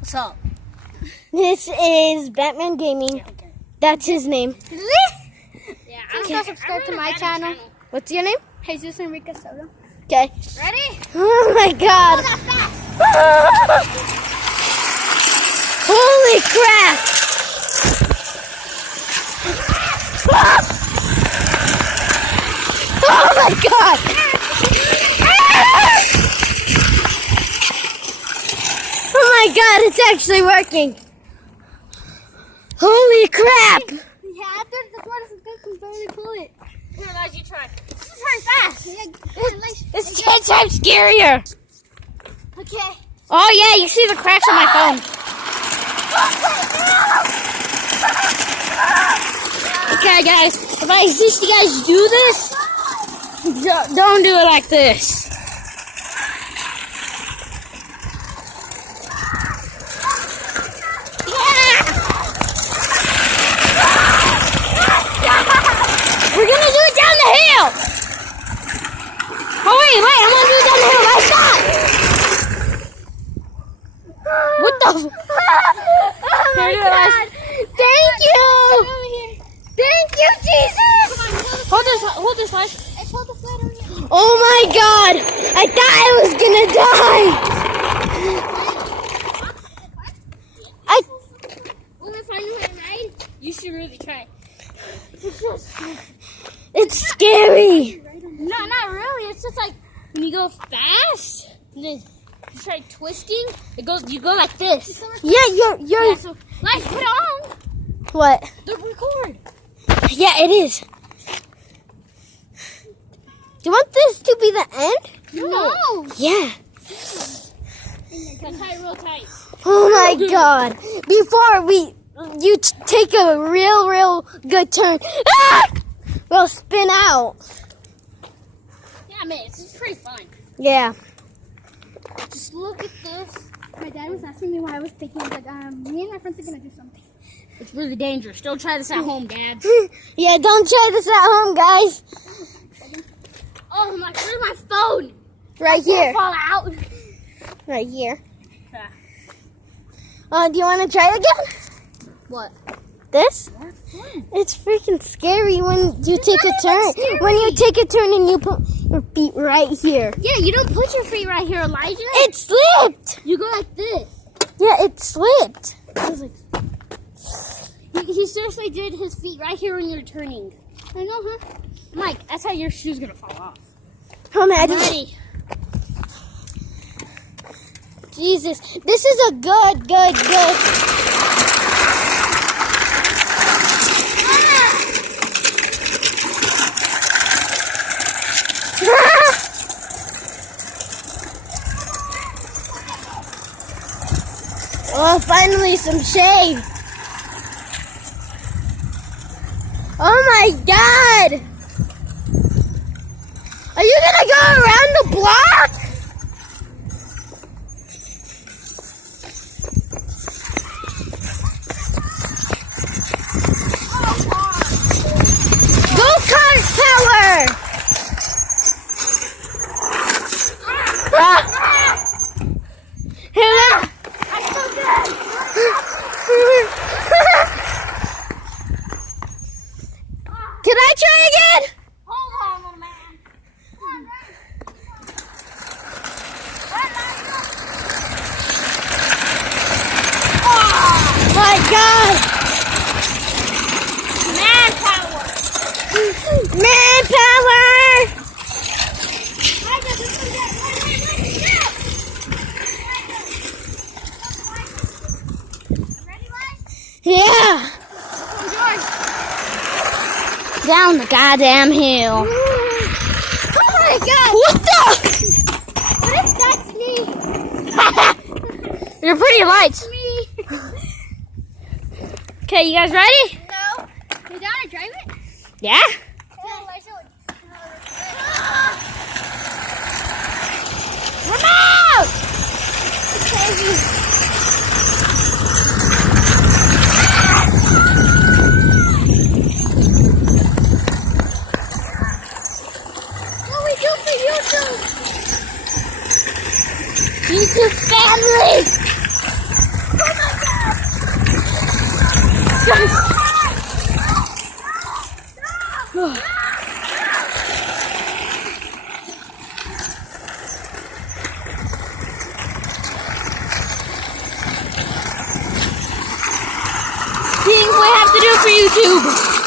What's up? This is Batman Gaming. Yeah, okay. That's his name. Yeah, Please subscribe to my channel. What's your name? Jesus Enrique Soto. Okay. Ready? Oh my God. Holy crap. Oh my God. Oh my God, it's actually working. Holy crap. Yeah, after the one is good, can barely pull it. Here, guys, you try. This is very fast. This is 10 times scarier. Okay. Oh yeah, you see the cracks on my phone. Okay guys, if I see you guys do this, don't do it like this. We're gonna do it down the hill. Oh wait, I'm gonna do it down the hill. Like that. What the? Oh my God. Thank you. Thank you, Jesus. Hold this flash. I pulled the sled over here. Oh my God! I thought I was gonna die. When we find you at night, you should really try. It's scary. No, not really. It's just like when you go fast, and then you try twisting. You go like this. Yeah, you're. Yeah, so like put it on What? the record. Yeah, it is. Do you want this to be the end? No. Yeah. Tie it real tight. Oh my God! Before you take a real good turn, we'll spin out. Yeah, man, it's pretty fun. Yeah. Just look at this. My dad was asking me why I was taking it. Like, me and my friends are gonna do something. It's really dangerous. Don't try this at home, Dad. Yeah, don't try this at home, guys. Oh my! Where's my phone? Right here. Fall out. Right here. Yeah. Do you want to try it again? What? This? It's freaking scary when you take a turn. When you take a turn and you put your feet right here. Yeah, you don't put your feet right here, Elijah. It slipped. You go like this. Yeah, it slipped. He seriously did his feet right here when you're turning. I know, huh? Mike, that's how your shoe's gonna fall off. Oh, imagine. Ready? Jesus, this is a good. Oh, finally some shade. Oh my God. Are you gonna go around the block? Go-kart power! Here, look. Can I try again? Hold on, little man. Oh my God! Manpower. Manpower! Yeah! Down the goddamn hill. Oh my God! What the? What if that's me? You're pretty light. Me? Okay, you guys ready? No. You gotta drive it? Yeah? No, Elijah would. Remote! Crazy. What we do for YouTube? YouTube family! Things we have to do for YouTube.